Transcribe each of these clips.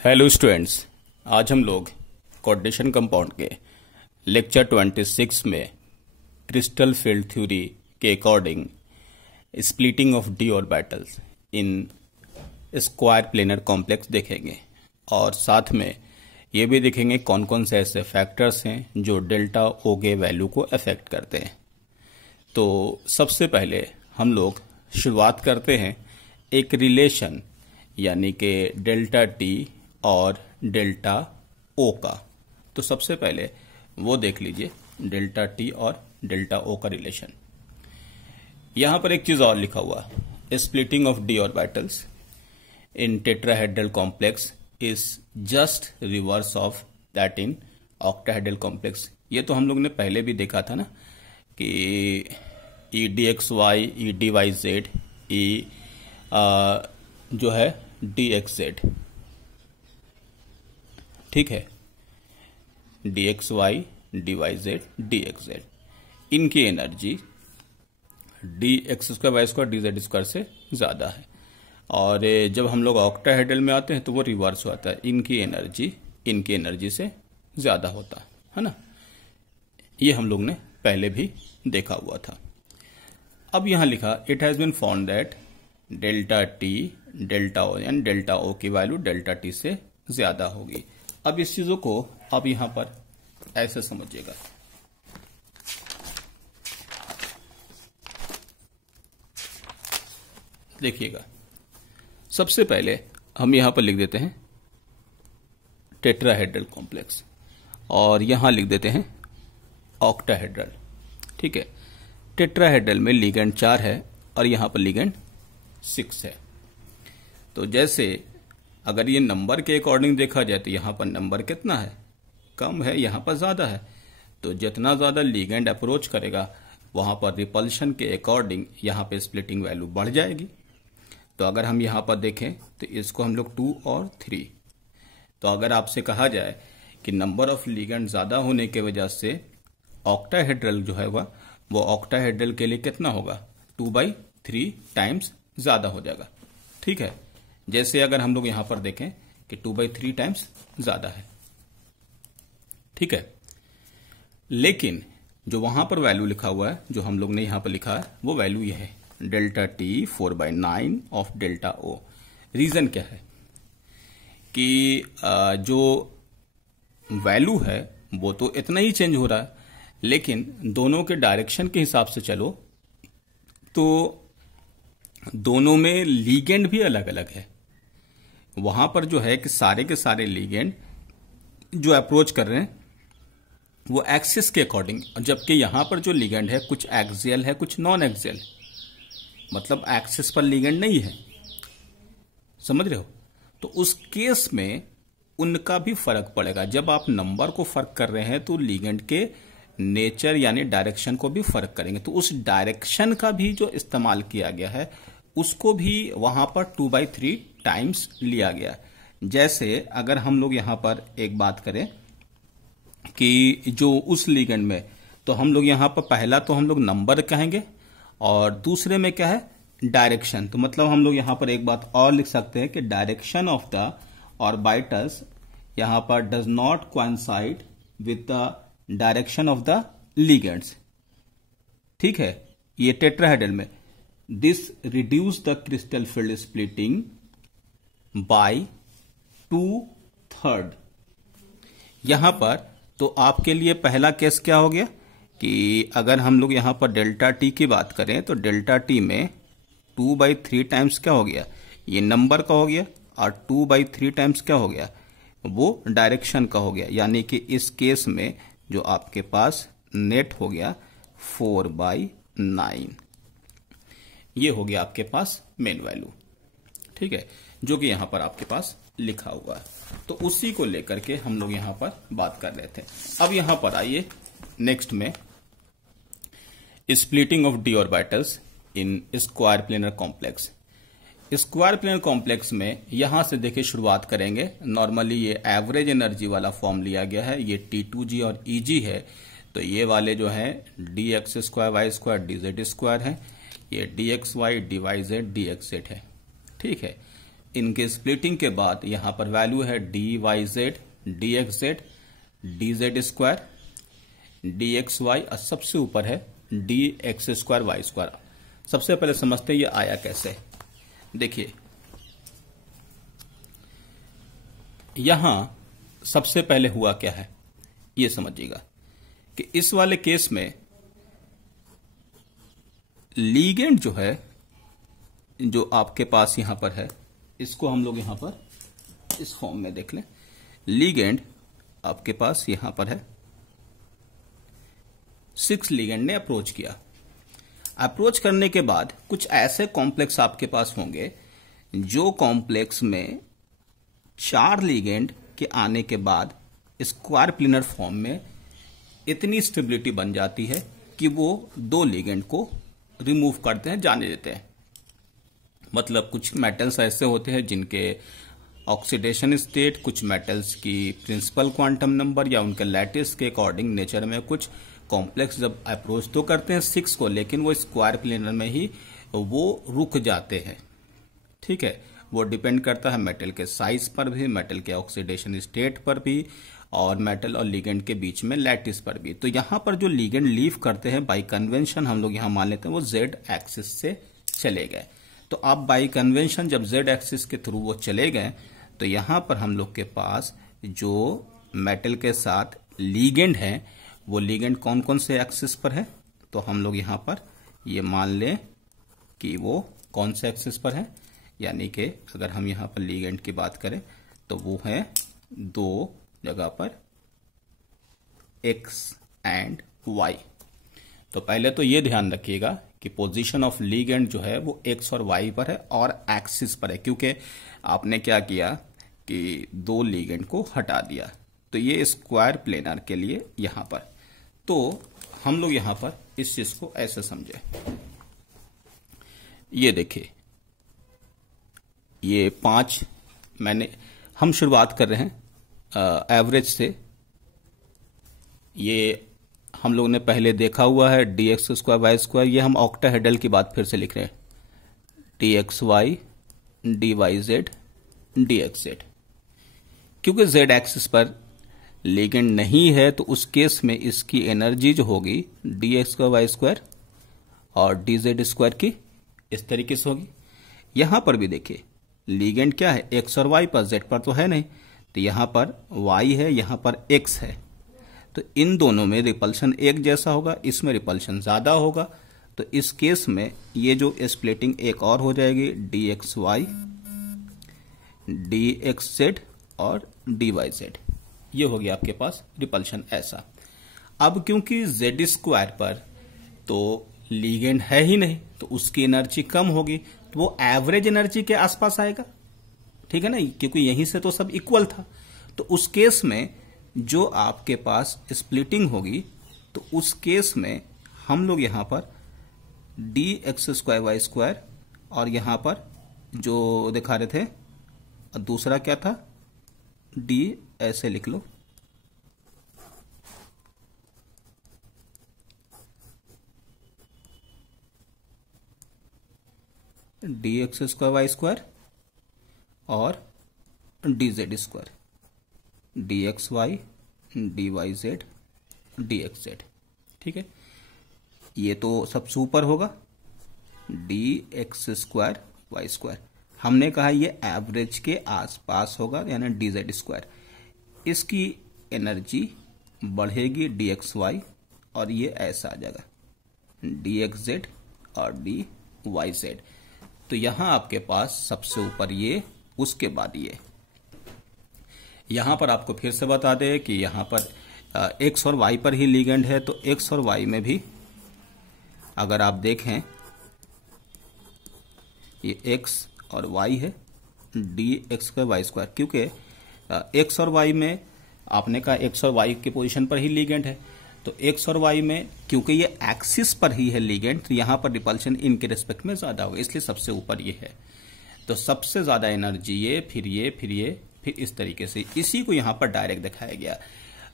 Hello students, आज हम लोग कोऑर्डिनेशन कंपाउंड के लेक्चर 26 में क्रिस्टल फील्ड थ्योरी के according splitting of d orbitals in square planar complex देखेंगे और साथ में ये भी देखेंगे कौन कौन से ऐसे फैक्टर्स हैं जो डेल्टा ओ के वैल्यू को अफेक्ट करते हैं। तो सबसे पहले हम लोग शुरुआत करते हैं एक रिलेशन यानी कि डेल्टा टी और डेल्टा ओ का। तो सबसे पहले वो देख लीजिए डेल्टा टी और डेल्टा ओ का रिलेशन। यहां पर एक चीज और लिखा हुआ, splitting of d orbitals in tetrahedral complex is just reverse of that in octahedral complex. ये तो हम लोग ने पहले भी देखा था ना कि E D x Y, E D Y Z, E जो है डी एक्स जेड, ठीक है, D x Y, D Y Z, D x Z, इनकी energy D x square Y square D Z square से ज्यादा है। और जब हम लोग ऑक्टाहेड्रल में आते हैं तो वो रिवर्स होता है, इनकी एनर्जी से ज्यादा होता है ना। ये हम लोग ने पहले भी देखा हुआ था। अब यहां लिखा it has been found that delta T, delta O यानी डेल्टा ओ की वैल्यू डेल्टा टी से ज्यादा होगी। अब इस चीजों को आप यहां पर ऐसे समझिएगा, देखिएगा। सबसे पहले हम यहां पर लिख देते हैं टेट्राहेड्रल कॉम्प्लेक्स और यहां लिख देते हैं ऑक्टाहेड्रल, ठीक है। टेट्राहेड्रल में लिगेंड 4 है और यहां पर लिगेंड 6 है। तो जैसे अगर ये नंबर के अकॉर्डिंग देखा जाए तो यहां पर नंबर कितना है, कम है, यहां पर ज्यादा है। तो जितना ज्यादा लिगेंड अप्रोच करेगा वहां पर रिपल्शन के अकॉर्डिंग यहां पे स्प्लिटिंग वैल्यू बढ़ जाएगी। तो अगर हम यहां पर देखें तो इसको हम लोग 2 और 3, तो अगर आपसे कहा जाए कि नंबर ऑफ लिगेंड ज्यादा होने की वजह से ऑक्टाहेड्रल जो है वो ऑक्टाहेड्रल के लिए कितना होगा, 2/3 टाइम्स ज्यादा हो जाएगा, ठीक है। जैसे अगर हम लोग यहां पर देखें कि 2/3 टाइम्स ज्यादा है, ठीक है। लेकिन जो वहां पर वैल्यू लिखा हुआ है, जो हम लोग ने यहां पर लिखा है, वो वैल्यू यह है delta T 4/9 of delta O. Reason क्या है कि जो वैल्यू है वो तो इतना ही चेंज हो रहा है, लेकिन दोनों के डायरेक्शन के हिसाब से चलो तो दोनों में लीगेंड भी अलग अलग है। वहां पर जो है कि सारे के सारे लीगेंड जो अप्रोच कर रहे हैं वो एक्सिस के अकॉर्डिंग, जबकि यहां पर जो लीगेंड है कुछ एक्सियल है कुछ नॉन एक्सियल, मतलब एक्सिस पर लीगेंड नहीं है, समझ रहे हो। तो उस केस में उनका भी फर्क पड़ेगा। जब आप नंबर को फर्क कर रहे हैं तो लीगेंड के नेचर यानी डायरेक्शन को भी फर्क करेंगे। तो उस डायरेक्शन का भी जो इस्तेमाल किया गया है उसको भी वहां पर 2/3 टाइम्स लिया गया। जैसे अगर हम लोग यहां पर एक बात करें कि जो उस लिगेंड में, तो हम लोग यहां पर पहला तो हम लोग नंबर कहेंगे और दूसरे में क्या है, डायरेक्शन। तो मतलब हम लोग यहां पर एक बात और लिख सकते हैं कि डायरेक्शन ऑफ द ऑर्बिटल्स यहां पर does not coincide with the direction of the ligands, ठीक है। ये टेट्राहेड्रल में this reduce the crystal field splitting by 2/3। यहां पर तो आपके लिए पहला केस क्या हो गया कि अगर हम लोग यहां पर डेल्टा टी की बात करें तो डेल्टा टी में 2/3 टाइम्स क्या हो गया, ये नंबर का हो गया, और 2/3 टाइम्स क्या हो गया, वो डायरेक्शन का हो गया। यानी कि इस केस में जो आपके पास नेट हो गया 4/9, ये हो गया आपके पास मेन वैल्यू, ठीक है, जो कि यहां पर आपके पास लिखा हुआ है। तो उसी को लेकर के हम लोग यहां पर बात कर रहे थे। अब यहां पर आइए नेक्स्ट में splitting of d orbitals in square planar complex. Square planar complex में यहां से देखिए शुरुआत करेंगे। नॉर्मली ये एवरेज एनर्जी वाला फॉर्म लिया गया है, ये T2G और EG है। तो ये वाले जो है D x square Y square D Z square है, ये d x Y D Y Z D x z है, ठीक है। इनके स्प्लिटिंग के बाद यहां पर वैल्यू है d Y Z, D x z, d Z square, D x Y और सबसे ऊपर है D x square Y square. सबसे पहले समझते हैं ये आया कैसे। देखिए यहां सबसे पहले हुआ क्या है ये समझिएगा कि इस वाले केस में लीगेंड जो है, जो आपके पास यहां पर है, इसको हम लोग यहां पर इस फॉर्म में देख लें। लीगेंड आपके पास यहां पर है, 6 लीगेंड ने अप्रोच किया। अप्रोच करने के बाद कुछ ऐसे कॉम्प्लेक्स आपके पास होंगे जो कॉम्प्लेक्स में 4 लीगेंड के आने के बाद स्क्वायर प्लेनर फॉर्म में इतनी स्टेबिलिटी बन जाती है कि वो 2 लीगेंड को रिमूव करते हैं, जाने देते हैं। मतलब कुछ मेटल्स ऐसे होते हैं जिनके ऑक्सीडेशन स्टेट, कुछ मेटल्स की प्रिंसिपल क्वांटम नंबर या उनके लैटिस के अकॉर्डिंग नेचर में कुछ कॉम्प्लेक्स जब अप्रोच तो करते हैं 6 को, लेकिन वो स्क्वायर प्लेनर में ही वो रुक जाते हैं। ठीक है, वो डिपेंड करता है मेटल के साइज पर भी, मेटल के ऑक्सीडेशन स्टेट पर भी, और मेटल और लिगेंड के बीच में लैटिस पर भी। तो यहां पर जो लिगेंड लीव करते हैं बाई कन्वेंशन, हम लोग यहां मान लेते हैं वो जेड एक्सिस से चले गए। तो अब बाई कन्वेंशन जब जेड एक्सिस के थ्रू वो चले गए तो यहां पर हम लोग के पास जो मेटल के साथ लिगेंड है वो लिगेंड कौन कौन से एक्सिस पर है, तो हम लोग यहां पर ये मान लें कि वो कौन से एक्सिस पर है। यानी कि अगर हम यहां पर लिगेंड की बात करें तो वो है 2 जगह पर एक्स एंड वाई। तो पहले तो ये ध्यान रखिएगा कि पोजीशन ऑफ लिगेंड जो है वो एक्स और वाई पर है और एक्सिस पर है, क्योंकि आपने क्या किया कि 2 लिगेंड को हटा दिया। तो ये स्क्वायर प्लेनर के लिए यहां पर, तो हम लोग यहां पर इस चीज को ऐसे समझे। ये देखिए ये 5 हम शुरुआत कर रहे हैं एवरेज से। ये हम लोग ने पहले देखा हुआ है D x square Y square, ये हम ऑक्टाहेड्रल की बात फिर से लिख रहे हैं, d x Y, D Y Z, D x z. क्योंकि जेड एक्सिस पर लिगेंड नहीं है तो उस केस में इसकी एनर्जी जो होगी d x square Y square और डी जेड स्क्वायर की इस तरीके से होगी। यहां पर भी देखिए लिगेंड क्या है, एक्स और वाई पर, जेड पर तो है नहीं, तो यहां पर वाई है, यहां पर एक्स है। तो इन दोनों में रिपल्शन एक जैसा होगा, इसमें रिपल्शन ज्यादा होगा। तो इस केस में ये जो स्प्लिटिंग एक और हो जाएगी, d x Y, d x Z और डी वाई जेड। ये हो गया आपके पास रिपल्शन ऐसा। अब क्योंकि जेड स्क्वायर पर तो लिगेंड है ही नहीं तो उसकी एनर्जी कम होगी, तो वो एवरेज एनर्जी के आसपास आएगा। ठीक है ना, क्योंकि यहीं से तो सब इक्वल था। तो उस केस में जो आपके पास स्प्लिटिंग होगी तो उस केस में हम लोग यहां पर d x square Y square और यहां पर जो दिखा रहे थे और दूसरा क्या था, डी ऐसे लिख लो, D x square Y square और D Z square, D x Y, D Y Z, D x Z. ठीक है, ये तो सबसे ऊपर होगा D x square Y square. हमने कहा ये एवरेज के आसपास होगा, यानी डी जेड स्क्वायर। इसकी एनर्जी बढ़ेगी डी एक्स वाई और ये ऐसा आ जाएगा डी एक्स जेड और डी वाई जेड। तो यहां आपके पास सबसे ऊपर ये, उसके बाद ये। यहां पर आपको फिर से बता दें कि यहां पर एक्स और वाई पर ही लिगेंड है, तो एक्स और वाई में भी अगर आप देखें ये एक्स और वाई है, D x square Y square, क्योंकि एक्स और वाई में आपने कहा एक्स और वाई की पोजीशन पर ही लिगेंड है, तो एक्स और वाई में क्योंकि ये एक्सिस पर ही है लिगेंड, तो यहां पर रिपल्शन इनके रिस्पेक्ट में ज्यादा होगा, इसलिए सबसे ऊपर ये है। तो सबसे ज्यादा एनर्जी ये, फिर ये, फिर ये, फिर इस तरीके से। इसी को यहां पर डायरेक्ट दिखाया गया।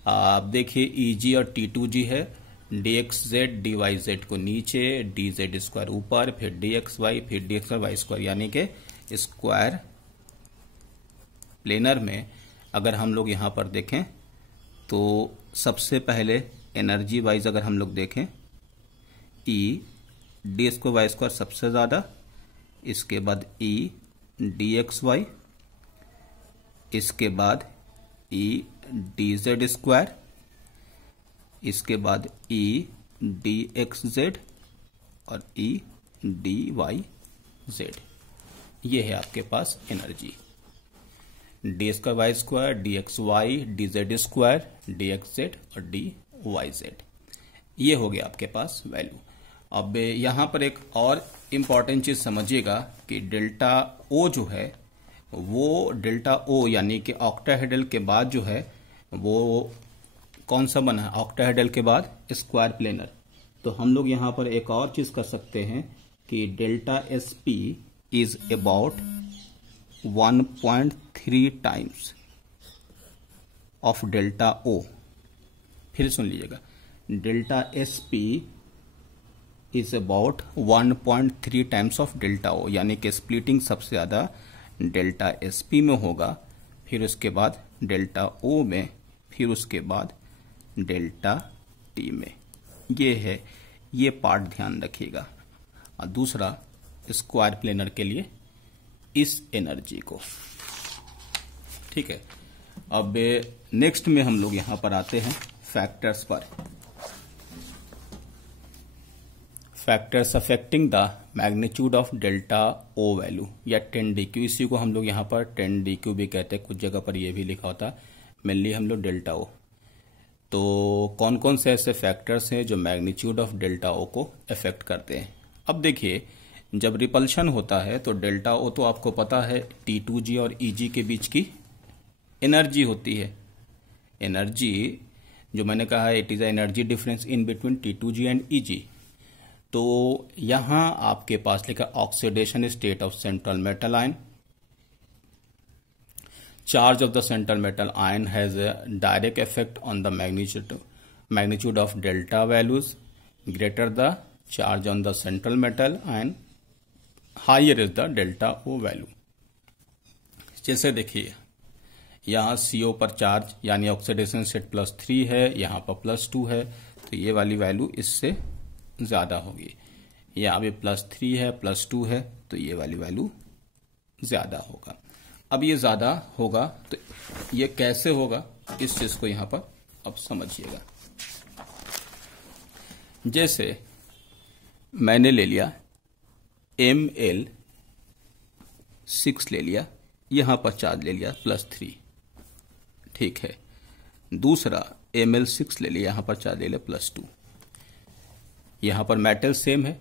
आप देखिए ईजी और T2G है, D x z d Y z को नीचे, डी जेड स्क्वायर ऊपर, फिर डी एक्स वाई, फिर डी एक्स वाई स्क्वायर, यानी कि स्क्वायर प्लेनर में अगर हम लोग यहाँ पर देखें तो सबसे पहले एनर्जी वाइज अगर हम लोग देखें e d square Y square सबसे ज़्यादा, इसके बाद ई डी एक्स वाई, इसके बाद ई डी जेड स्क्वायर, इसके बाद ई डी एक्स जेड और ई डी वाई जेड। ये है आपके पास energy, D square Y square, D x Y, D Z square, D x Z और डी वाई जेड। ये हो गया आपके पास वैल्यू। अब यहां पर एक और इंपॉर्टेंट चीज समझिएगा कि डेल्टा ओ जो है वो डेल्टा ओ यानी कि ऑक्टाहेड्रल के बाद जो है वो कौन सा बना है, ऑक्टाहेड्रल के बाद स्क्वायर प्लेनर। तो हम लोग यहां पर एक और चीज कर सकते हैं कि delta S P is about 1.3 times of delta O. फिर सुन लीजिएगा, delta S P is about 1.3 times of delta O, यानी कि स्प्लिटिंग सबसे ज्यादा डेल्टा एस पी में होगा, फिर उसके बाद डेल्टा ओ में, फिर उसके बाद डेल्टा टी में। ये है, ये पार्ट ध्यान रखिएगा। और दूसरा स्क्वायर प्लेनर के लिए इस एनर्जी को, ठीक है। अब नेक्स्ट में हम लोग यहां पर आते हैं फैक्टर्स पर। Factors affecting the magnitude of delta o value या 10dq, इसी को हम लोग यहाँ पर 10dq भी कहते हैं, कुछ जगह पर यह भी लिखा होता है, मेनली हम लोग डेल्टा ओ। तो कौन कौन से ऐसे फैक्टर्स हैं जो मैग्नीट्यूड ऑफ डेल्टा ओ को अफेक्ट करते हैं। अब देखिए, जब रिपल्शन होता है तो डेल्टा ओ तो आपको पता है T2g और EG के बीच की एनर्जी होती है। एनर्जी जो मैंने कहा है, it is energy difference in between T2g and EG। तो यहां आपके पास लिखा oxidation state of central metal ion, charge of the central metal ion has a direct effect on the magnitude of delta values. Greater the charge on the central metal ion, higher is the delta O value. जैसे देखिए, यहाँ CO पर charge यानी oxidation state +3 है, यहाँ पर +2 है, तो ये वाली वैल्यू इससे ज्यादा होगी। यहाँ भी +3 है, +2 है, तो ये वाली वैल्यू ज्यादा होगा। अब ये ज्यादा होगा तो ये कैसे होगा, इस चीज को यहां पर अब समझिएगा। जैसे मैंने ले लिया Ml6 ले लिया, यहां पर चार्ज ले लिया +3, ठीक है। दूसरा Ml6 ले लिया, यहां पर चार्ज ले लिया +2। यहां पर मेटल सेम है,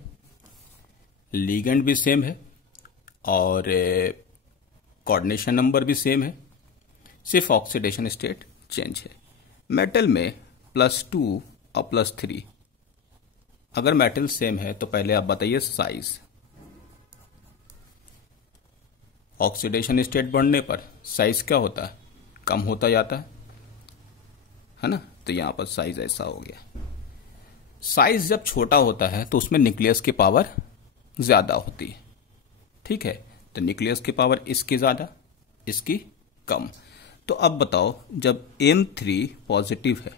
लिगेंड भी सेम है और कोऑर्डिनेशन नंबर भी सेम है, सिर्फ ऑक्सीडेशन स्टेट चेंज है। मेटल में +2 और +3, अगर मेटल सेम है तो पहले आप बताइए साइज। ऑक्सीडेशन स्टेट बढ़ने पर साइज क्या होता है, कम होता जाता है ना। तो यहां पर साइज ऐसा हो गया। साइज जब छोटा होता है तो उसमें न्यूक्लियस की पावर ज्यादा होती है, ठीक है। तो न्यूक्लियस की पावर इसकी ज्यादा, इसकी कम। तो अब बताओ, जब M3 पॉजिटिव है,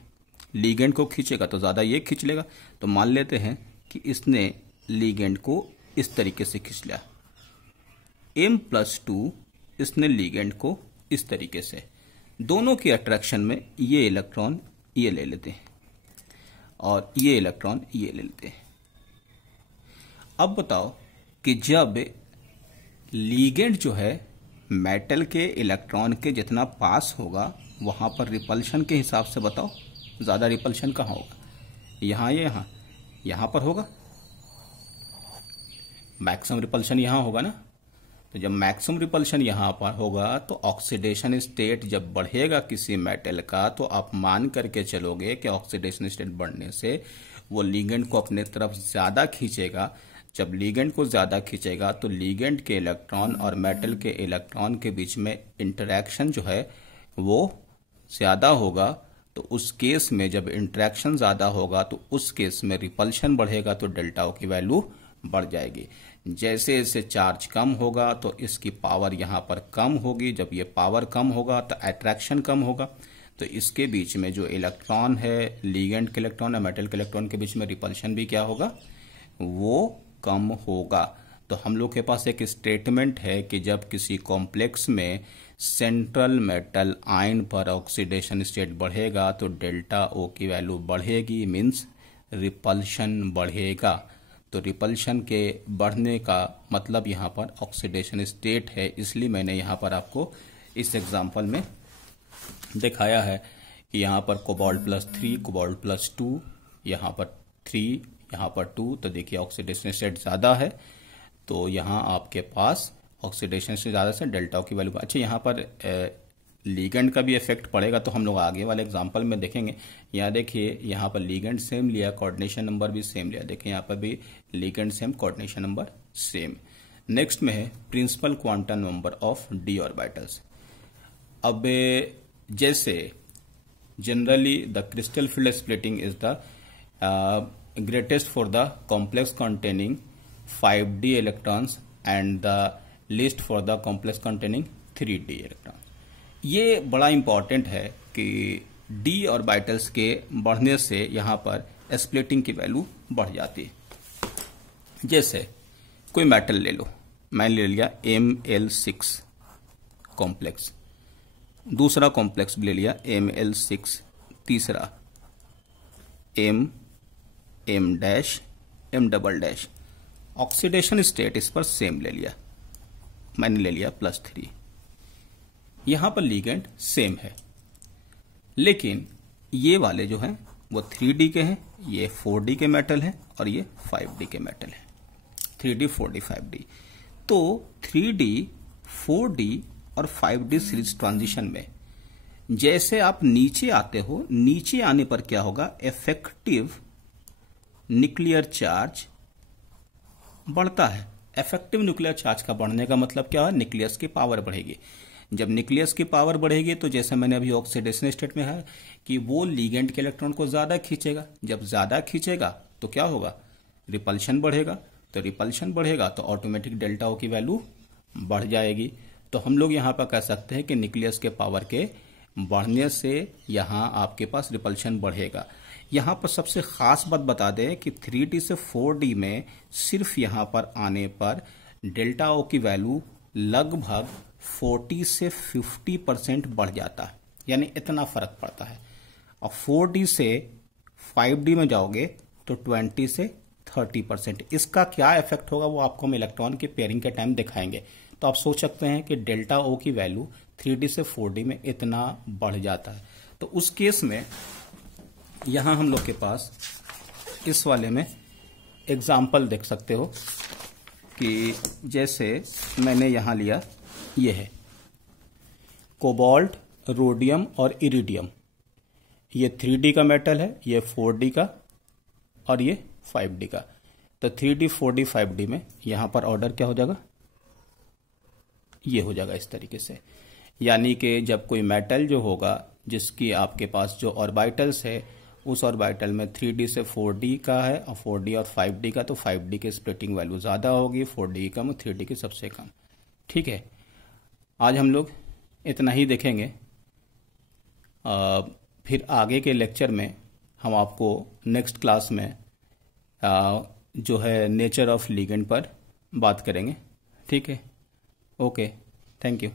लिगेंड को खींचेगा तो ज्यादा ये खींच लेगा। तो मान लेते हैं कि इसने लिगेंड को इस तरीके से खींच लिया, M+2 इसने लिगेंड को इस तरीके से। दोनों की अट्रैक्शन में ये इलेक्ट्रॉन ये ले लेते हैं और ये इलेक्ट्रॉन ये ले लेते हैं। अब बताओ कि जब लिगेंड जो है मेटल के इलेक्ट्रॉन के जितना पास होगा, वहां पर रिपल्शन के हिसाब से बताओ ज्यादा रिपल्शन कहां होगा, यहां या यहां पर होगा। मैक्सिमम रिपल्शन यहां होगा ना। तो जब मैक्सिमम रिपल्शन यहां पर होगा तो ऑक्सीडेशन स्टेट जब बढ़ेगा किसी मेटल का, तो आप मान करके चलोगे कि ऑक्सीडेशन स्टेट बढ़ने से वो लिगेंड को अपने तरफ ज्यादा खींचेगा। जब लिगेंड को ज्यादा खींचेगा तो लिगेंड के इलेक्ट्रॉन और मेटल के इलेक्ट्रॉन के बीच में इंटरैक्शन जो है वो ज्यादा होगा। तो उस केस में जब इंटरैक्शन ज्यादा होगा तो उस केस में रिपल्शन बढ़ेगा, तो डेल्टा ओ की वैल्यू बढ़ जाएगी। जैसे जैसे चार्ज कम होगा तो इसकी पावर यहाँ पर कम होगी। जब ये पावर कम होगा तो अट्रैक्शन कम होगा, तो इसके बीच में जो इलेक्ट्रॉन है, लिगेंड के इलेक्ट्रॉन और मेटल के इलेक्ट्रॉन के बीच में रिपल्शन भी क्या होगा, वो कम होगा। तो हम लोग के पास एक स्टेटमेंट है कि जब किसी कॉम्प्लेक्स में सेंट्रल मेटल आयन पर ऑक्सीडेशन स्टेट बढ़ेगा तो डेल्टा ओ की वैल्यू बढ़ेगी, मीन्स रिपल्शन बढ़ेगा। तो रिपल्शन के बढ़ने का मतलब यहाँ पर ऑक्सीडेशन स्टेट है, इसलिए मैंने यहाँ पर आपको इस एग्जांपल में दिखाया है कि यहाँ पर कोबाल्ट +3, कोबाल्ट +2, यहाँ पर 3, यहाँ पर 2, तो देखिए ऑक्सीडेशन स्टेट ज्यादा है, तो यहाँ आपके पास ऑक्सीडेशन से ज्यादा से डेल्टा की वैल्यू। अच्छा, यहाँ पर लीगेंड का भी इफेक्ट पड़ेगा, तो हम लोग आगे वाले एग्जांपल में देखेंगे। यहाँ देखिए, यहाँ पर लीगेंड सेम लिया, कोऑर्डिनेशन नंबर भी सेम लिया। देखिए यहाँ पर भी ligand same, coordination number same. Next में है principal quantum number of d orbitals. अब जैसे generally the crystal field splitting is the greatest for the complex containing 5d electrons and the least for the complex containing 3d electron. ये बड़ा important है कि D orbitals के बढ़ने से यहां पर स्प्लिटिंग की वैल्यू बढ़ जाती है। जैसे कोई मेटल ले लो, मैंने ले लिया Ml6 कॉम्प्लेक्स, दूसरा कॉम्प्लेक्स भी ले लिया Ml6, तीसरा M', ऑक्सीडेशन स्टेट इस पर सेम ले लिया, मैंने ले लिया +3। यहां पर लिगेंड सेम है, लेकिन ये वाले जो हैं वो 3d के हैं, ये 4d के मेटल हैं और ये 5d के मेटल हैं। 3d 4d 5d। तो 3d 4d और 5d सीरीज ट्रांजिशन में जैसे आप नीचे आते हो, नीचे आने पर क्या होगा, इफेक्टिव न्यूक्लियर चार्ज बढ़ता है। इफेक्टिव न्यूक्लियर चार्ज का बढ़ने का मतलब क्या है, न्यूक्लियस की पावर बढ़ेगी। जब न्यूक्लियस की पावर बढ़ेगी तो जैसे मैंने अभी ऑक्सीडेशन स्टेट में है कि वो लिगेंड के इलेक्ट्रॉन को ज्यादा खींचेगा। जब ज्यादा खींचेगा तो क्या होगा, रिपल्शन बढ़ेगा। तो रिपल्शन बढ़ेगा तो ऑटोमेटिक डेल्टा ओ की वैल्यू बढ़ जाएगी। तो हम लोग यहाँ पर कह सकते हैं कि न्यूक्लियस के पावर के बढ़ने से यहाँ आपके पास रिपल्शन बढ़ेगा। यहाँ पर सबसे खास बात बता दें कि 3d से 4d में सिर्फ यहाँ पर आने पर डेल्टा ओ की वैल्यू लगभग 40 से 50% बढ़ जाता है, यानी इतना फर्क पड़ता है। और 4d से 5d में जाओगे तो 20 से 30%। इसका क्या इफेक्ट होगा वो आपको हम इलेक्ट्रॉन के पेयरिंग के टाइम दिखाएंगे। तो आप सोच सकते हैं कि डेल्टा ओ की वैल्यू 3d से 4d में इतना बढ़ जाता है। तो उस केस में यहां हम लोग के पास इस वाले में एग्जाम्पल देख सकते हो कि जैसे मैंने यहां लिया, ये है कोबाल्ट, रोडियम और इरिडियम। ये 3d का मेटल है, ये 4d का और ये 5d का। तो 3d 4d 5d में यहां पर ऑर्डर क्या हो जाएगा, ये हो जाएगा इस तरीके से। यानी कि जब कोई मेटल जो होगा जिसकी आपके पास जो ऑर्बिटल्स है, उस ऑर्बिटल में 3d से 4d का है और 4d और 5d का, तो 5d के स्प्लिटिंग वैल्यू ज्यादा होगी, 4d कम, 3d की सबसे कम। ठीक है, आज हम लोग इतना ही देखेंगे। फिर आगे के लेक्चर में हम आपको नेक्स्ट क्लास में जो है नेचर ऑफ लिगेंड पर बात करेंगे। ठीक है, ओके, थैंक यू।